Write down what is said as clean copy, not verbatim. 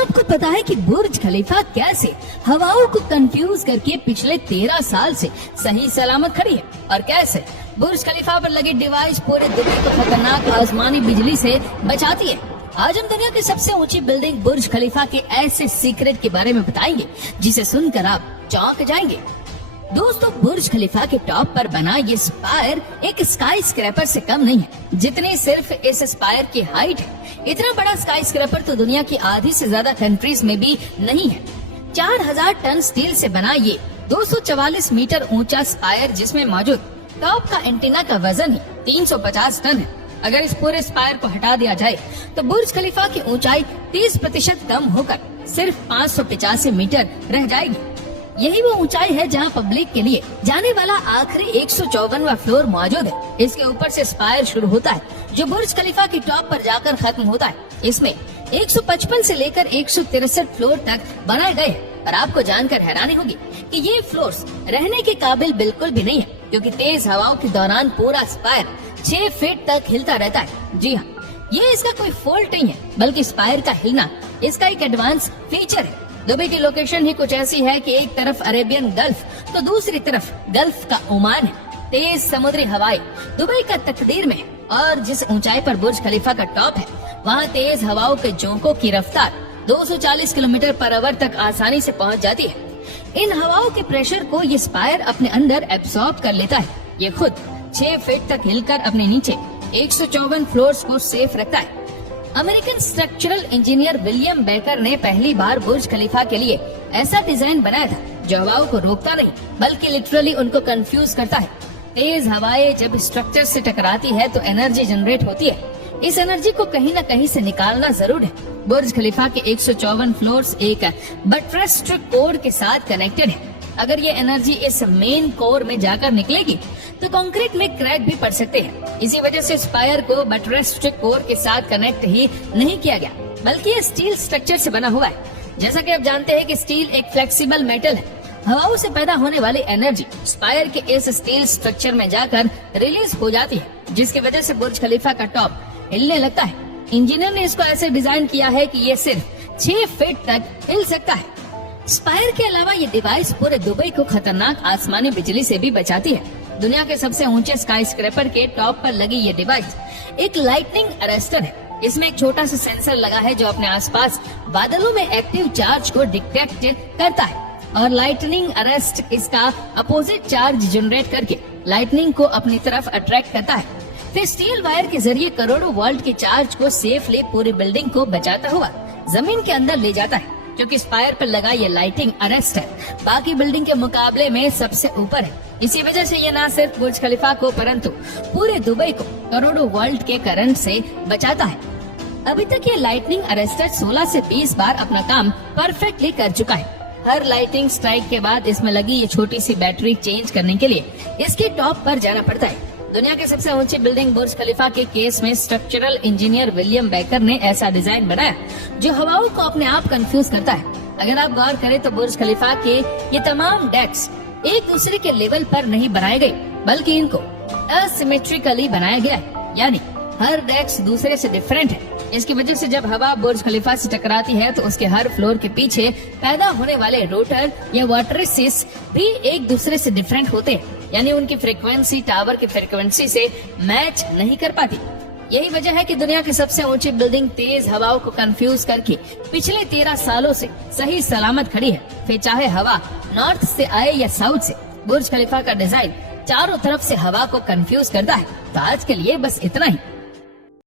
आपको पता है कि बुर्ज खलीफा कैसे हवाओं को कंफ्यूज करके पिछले 13 साल से सही सलामत खड़ी है और कैसे बुर्ज खलीफा पर लगी डिवाइस पूरे दुनिया को खतरनाक आसमानी बिजली से बचाती है। आज हम दुनिया की सबसे ऊंची बिल्डिंग बुर्ज खलीफा के ऐसे सीक्रेट के बारे में बताएंगे जिसे सुनकर आप चौंक जाएंगे। दोस्तों, बुर्ज खलीफा के टॉप पर बना ये स्पायर एक स्काई स्क्रैपर से कम नहीं है, जितनी सिर्फ इस स्पायर की हाइट है। इतना बड़ा स्काई स्क्रैपर तो दुनिया की आधी से ज्यादा कंट्रीज में भी नहीं है। 4000 टन स्टील से बना ये 244 मीटर ऊंचा स्पायर, जिसमें मौजूद टॉप का एंटीना का वजन ही 350 टन है। अगर इस पूरे स्पायर को हटा दिया जाए तो बुर्ज खलीफा की ऊंचाई 30% कम होकर सिर्फ 585 मीटर रह जाएगी। यही वो ऊंचाई है जहां पब्लिक के लिए जाने वाला आखिरी 154वां फ्लोर मौजूद है। इसके ऊपर से स्पायर शुरू होता है जो बुर्ज खलीफा की टॉप पर जाकर खत्म होता है। इसमें 155 से लेकर 163 फ्लोर तक बनाए गए हैं। और आपको जानकर हैरानी होगी कि ये फ्लोर्स रहने के काबिल बिल्कुल भी नहीं है, क्योंकि तेज हवाओं के दौरान पूरा स्पायर 6 फीट तक हिलता रहता है। जी हाँ, ये इसका कोई फॉल्ट नहीं है, बल्कि स्पायर का हिलना इसका एक एडवांस फीचर है। दुबई की लोकेशन ही कुछ ऐसी है कि एक तरफ अरेबियन गल्फ तो दूसरी तरफ गल्फ का ओमान है। तेज समुद्री हवाएं दुबई का तकदीर में है, और जिस ऊंचाई पर बुर्ज खलीफा का टॉप है वहाँ तेज हवाओं के झोंकों की रफ्तार 240 किलोमीटर पर आवर तक आसानी से पहुँच जाती है। इन हवाओं के प्रेशर को ये स्पायर अपने अंदर एब्सॉर्ब कर लेता है। ये खुद 6 फीट तक हिलकर अपने नीचे 154 फ्लोर्स को सेफ रखता है। American structural engineer William baker ने पहली बार बुर्ज खलीफा के लिए ऐसा डिजाइन बनाया था जो हवाओं को रोकता नहीं, बल्कि लिटरली उनको कंफ्यूज करता है। तेज हवाएं जब स्ट्रक्चर से टकराती है तो एनर्जी जनरेट होती है। इस एनर्जी को कहीं न कहीं से निकालना जरूर है। बुर्ज खलीफा के 154 फ्लोर्स एक बटरेस्ड कोर के साथ कनेक्टेड है। अगर ये एनर्जी इस मेन कोर में जाकर निकलेगी तो कंक्रीट में क्रैक भी पड़ सकते हैं। इसी वजह से स्पायर को बटरेस्ड कोर के साथ कनेक्ट ही नहीं किया गया, बल्कि ये स्टील स्ट्रक्चर से बना हुआ है। जैसा कि आप जानते हैं कि स्टील एक फ्लेक्सिबल मेटल है। हवाओं से पैदा होने वाली एनर्जी स्पायर के इस स्टील स्ट्रक्चर में जाकर रिलीज हो जाती है, जिसकी वजह से बुर्ज खलीफा का टॉप हिलने लगता है। इंजीनियर ने इसको ऐसे डिजाइन किया है कि ये सिर्फ 6 फीट तक हिल सकता है। स्पायर के अलावा ये डिवाइस पूरे दुबई को खतरनाक आसमानी बिजली से भी बचाती है। दुनिया के सबसे ऊंचे स्काई स्क्रैपर के टॉप पर लगी ये डिवाइस एक लाइटनिंग अरेस्टर है। इसमें एक छोटा सा सेंसर लगा है जो अपने आसपास बादलों में एक्टिव चार्ज को डिटेक्ट करता है, और लाइटनिंग अरेस्ट इसका अपोजिट चार्ज जनरेट करके लाइटनिंग को अपनी तरफ अट्रैक्ट करता है। फिर स्टील वायर के जरिए करोड़ों वोल्ट के चार्ज को सेफली पूरी बिल्डिंग को बचाता हुआ जमीन के अंदर ले जाता है। क्योंकि स्पायर पर लगा ये लाइटिंग अरेस्ट है, बाकी बिल्डिंग के मुकाबले में सबसे ऊपर है। इसी वजह से ये न सिर्फ बुर्ज खलीफा को परंतु पूरे दुबई को करोड़ों वोल्ट के करंट से बचाता है। अभी तक ये लाइटनिंग अरेस्टर 16 से 20 बार अपना काम परफेक्टली कर चुका है। हर लाइटिंग स्ट्राइक के बाद इसमें लगी ये छोटी सी बैटरी चेंज करने के लिए इसके टॉप पर जाना पड़ता है। दुनिया के सबसे ऊंची बिल्डिंग बुर्ज खलीफा के केस में स्ट्रक्चरल इंजीनियर विलियम बेकर ने ऐसा डिजाइन बनाया जो हवाओं को अपने आप कंफ्यूज करता है। अगर आप गौर करें तो बुर्ज खलीफा के ये तमाम डेक्स एक दूसरे के लेवल पर नहीं बनाए गए, बल्कि इनको असिमेट्रिकली बनाया गया है, यानी हर डेक्स दूसरे से डिफरेंट है। इसकी वजह से जब हवा बुर्ज खलीफा से टकराती है तो उसके हर फ्लोर के पीछे पैदा होने वाले रोटर या वॉटरिसेस भी एक दूसरे से डिफरेंट होते हैं, यानी उनकी फ्रीक्वेंसी टावर की फ्रीक्वेंसी से मैच नहीं कर पाती। यही वजह है कि दुनिया की सबसे ऊंची बिल्डिंग तेज हवाओं को कंफ्यूज करके पिछले 13 सालों से सही सलामत खड़ी है। फिर चाहे हवा नॉर्थ से आए या साउथ से, बुर्ज खलीफा का डिजाइन चारों तरफ से हवा को कंफ्यूज करता है। तो आज के लिए बस इतना ही।